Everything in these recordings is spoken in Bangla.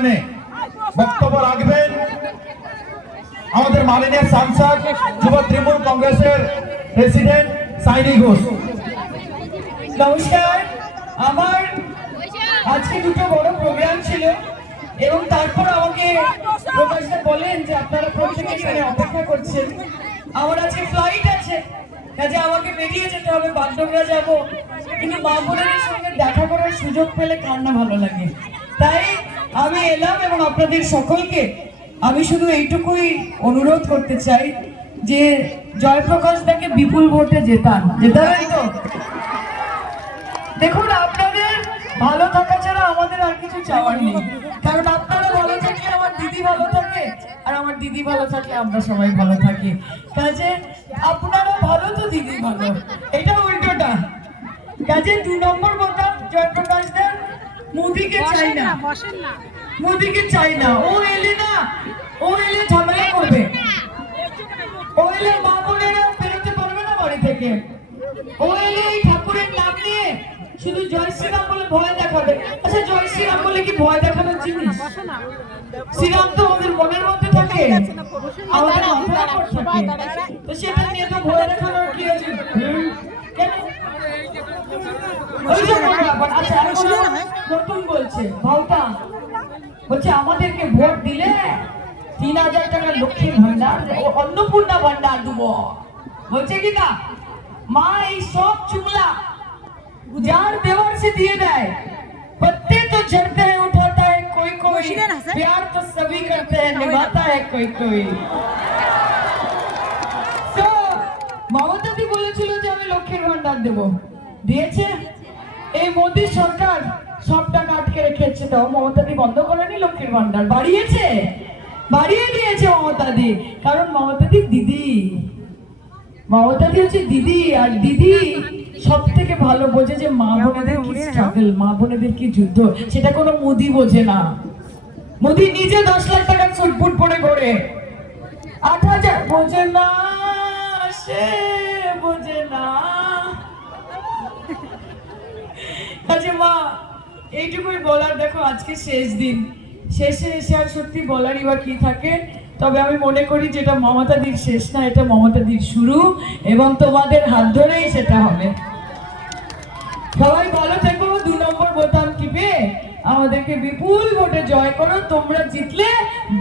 অনুষ্ঠানে বক্তব্য রাখবেন আমাদের মাননীয় সাংসদ যুব তৃণমূল কংগ্রেসের প্রেসিডেন্ট সাইনি ঘোষ। নমস্কার। আমার আজকে দুটো বড় প্রোগ্রাম ছিল এবং তারপর আমাকে প্রকাশদা বলেন যে আপনারা প্রত্যেকে এখানে অপেক্ষা করছেন। আমার আজকে ফ্লাইট আছে, কাজে আমাকে বেরিয়ে যেতে হবে, বাগডোগরা যাব। কিন্তু মা বোনেদের সঙ্গে দেখা করার সুযোগ পেলে কার না ভালো লাগে। তাই আমি এলাম এবং আপনাদের সকলকে আমি শুধু এইটুকুই অনুরোধ করতে চাই যে জয়প্রকাশ দাকে বিপুল ভোটে জেতাবেন তো। দেখুন, আপনাদের ভালো থাকা ছাড়া আমাদের আর কিছু চাওয়ার নেই, কারণ আপনারা ভালো থাকলে আমার দিদি ভালো থাকে, আর আমার দিদি ভালো থাকলে আমরা সবাই ভালো থাকি। কাজে আপনারা ভালো তো দিদি ভালো, এটা উল্টোটা। কাজে 2 নম্বর বোতাম জয়প্রকাশ দার। মোদিকে চাই না, মোদিকে চাই না। ও এলে ঝামেলা করবে, ও এলে মা বোনেরা বেরোতে পারবে না বাড়ি থেকে। ও এলে এই ঠাকুরের নাম নিয়ে শুধু জয় শ্রীরাম বলে ভয় দেখাবে। আচ্ছা, জয় শ্রীরাম বলে কি ভয় দেখানোর জিনিস? শ্রীরাম তো আমাদের মনের মধ্যে থাকে, আমাদের মাথার উপর থাকে, তো সেটা নিয়ে তো ভয় দেখানোর কি আছে? নতুন বলছে ভাওতা, বলছে আমাদেরকে ভোট দিলে 3000 টাকা লক্ষ্মীর ভান্ডার, অন্নপূর্ণা ভান্ডার দেবো বলছে কি না। মা এই সব চুগলা যার দেওয়ার সে দিয়ে দেয়। पत्ते तो झड़ते हैं उठाता है कोई कोई, प्यार तो सभी करते हैं निभाता है कोई कोई। তো মমতা দি বলেছিল যে আমি লক্ষ্মীর ভান্ডার দেব, দিয়েছে। এই মোদী সরকার সব টাকা আটকে রেখেছে, তো মমতা দি বন্ধ করেনি, লক্ষ্মীর ভান্ডার বাড়িয়েছে, বাড়িয়ে দিয়েছে মমতা দি। কারণ মমতা দি দিদি, মমতা দি হচ্ছে দিদি, আর দিদি সব থেকে ভালো বোঝে যে মা বোনেদের কি স্ট্রাগল, মা বোনেদের কি যুদ্ধ, সেটা কোনো মোদি বোঝে না। মোদি নিজে 10 লাখ টাকা সুটবুট পরে ঘোরে, 8000 বোঝে না, সে বোঝে না। কাজে মা এইটুকুই বলার, দেখো আজকে শেষ দিন, শেষে এসে আর সত্যি বলারই বা কি থাকে। তবে আমি মনে করি যেটা মমতা দির শেষ না, এটা মমতা দির শুরু, এবং তোমাদের হাত ধরেই সেটা হবে। সবাই ভালো থেকো, 2 নম্বর বোতাম টিপে আমাদেরকে বিপুল ভোটে জয় করো। তোমরা জিতলে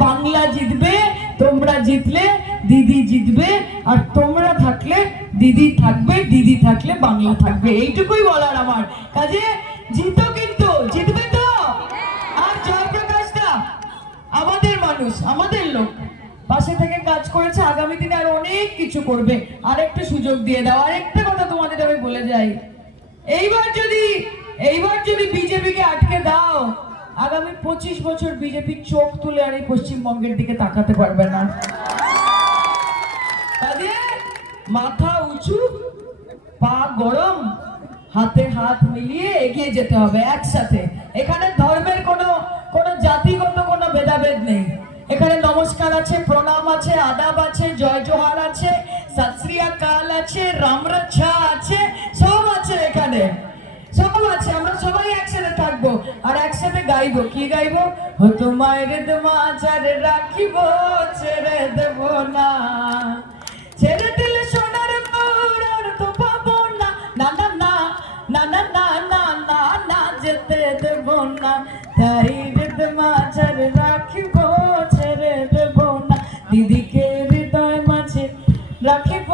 বাংলা জিতবে, তোমরা জিতলে দিদি জিতবে, আর তোমরা থাকলে দিদি থাকবে, দিদি থাকলে বাংলা থাকবে। এইটুকুই বলার আমার। কাজে জিতো, কিন্তু জিতবে তো। আর জয়প্রকাশ দা আমাদের মানুষ, আমাদের লোক, পাশে থেকে কাজ করেছে, আগামী দিনে আর অনেক কিছু করবে। আরেকটা সুযোগ দিয়ে দাও। আরেকটা কথা তোমাদের আমি বলে যাই, এইবার যদি বিজেপিকে আটকে দাও, আগামী 25 বছর বিজেপি চোখ তুলে আর এই পশ্চিমবঙ্গের দিকে তাকাতে পারবে না। মাথা উঁচু, পা গরম, হাতে হাত মিলিয়ে এগিয়ে যেতে হবে একসাথে। এখানে ধর্মের কোনো জাতিগত কোনো ভেদাভেদ নেই। এখানে নমস্কার আছে, প্রণাম আছে, আদাব আছে, জয় জোহার আছে, সত শ্রী আকাল আছে, রাম রক্ষা আছে, সব আছে, এখানে সব আছে। আমরা সবাই একসাথে থাকবো আর একসাথে গাইবো। কি গাইবো? ও তোমার মাঝার রাখিব, ছেড়ে দেব না, ছেড়ে দিলে সোনার মোর তো পাবো না, না না না না না না না না না, যেতে দেব না, তাই হৃদ মাঝার রাখিব, ছেড়ে দেব না, দিদিকে হৃদয় মাঝে রাখিব,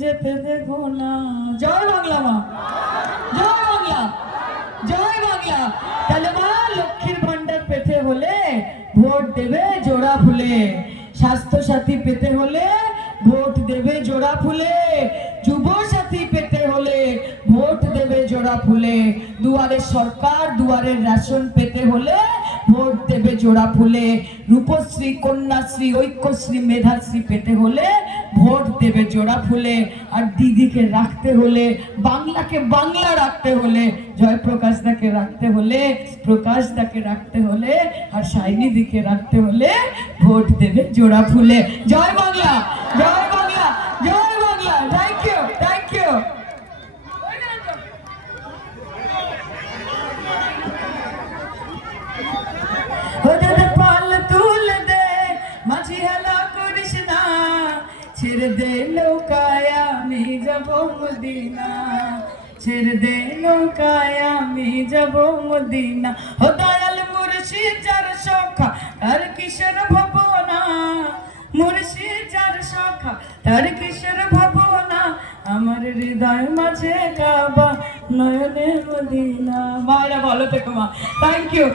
যেতে দেব না। জয় বাংলা মা, জয় বাংলা, জয় বাংলা। তাহলে মা লক্ষ্মীর ভান্ডার পেতে হলে ভোট দেবে জোড়া ফুলে, স্বাস্থ্য সাথী পেতে হলে ভোট দেবে জোড়া ফুলে, যুব সাথী পেতে হলে ভোট দেবে জোড়া ফুলে, দুয়ারে সরকার, দুয়ারের রেশন পেতে হলে ভোট দেবে জোড়া ফুলে, রূপশ্রী, কন্যাশ্রী, ঐক্যশ্রী, মেধাশ্রী পেতে হলে ভোট দেবে জোড়া ফুলে, আর দিদিকে রাখতে হলে, বাংলাকে বাংলা রাখতে হলে, জয়প্রকাশ দাকে রাখতে হলে, প্রকাশ দাকে রাখতে হলে, আর সাইনি দিকে রাখতে হলে ভোট দেবে জোড়া ফুলে। জয় বাংলা, জয় বাংলা, জয় Bangla. Thank you, thank you. ছেড়ে দে নৌকায় আমি যাব মদিনা, ছেড়ে দে নৌকায় আমি যাব মদিনা। ও দয়াল মুর্শিদ যার সখা তার কিসের ভাবনা, মুর্শিদ যার সখা তার কিসের ভাবনা, আমার হৃদয় মাঝে কাবা নয়নে মদিনা। মায়েরা ভালো থেকো মা, থ্যাংক ইউ।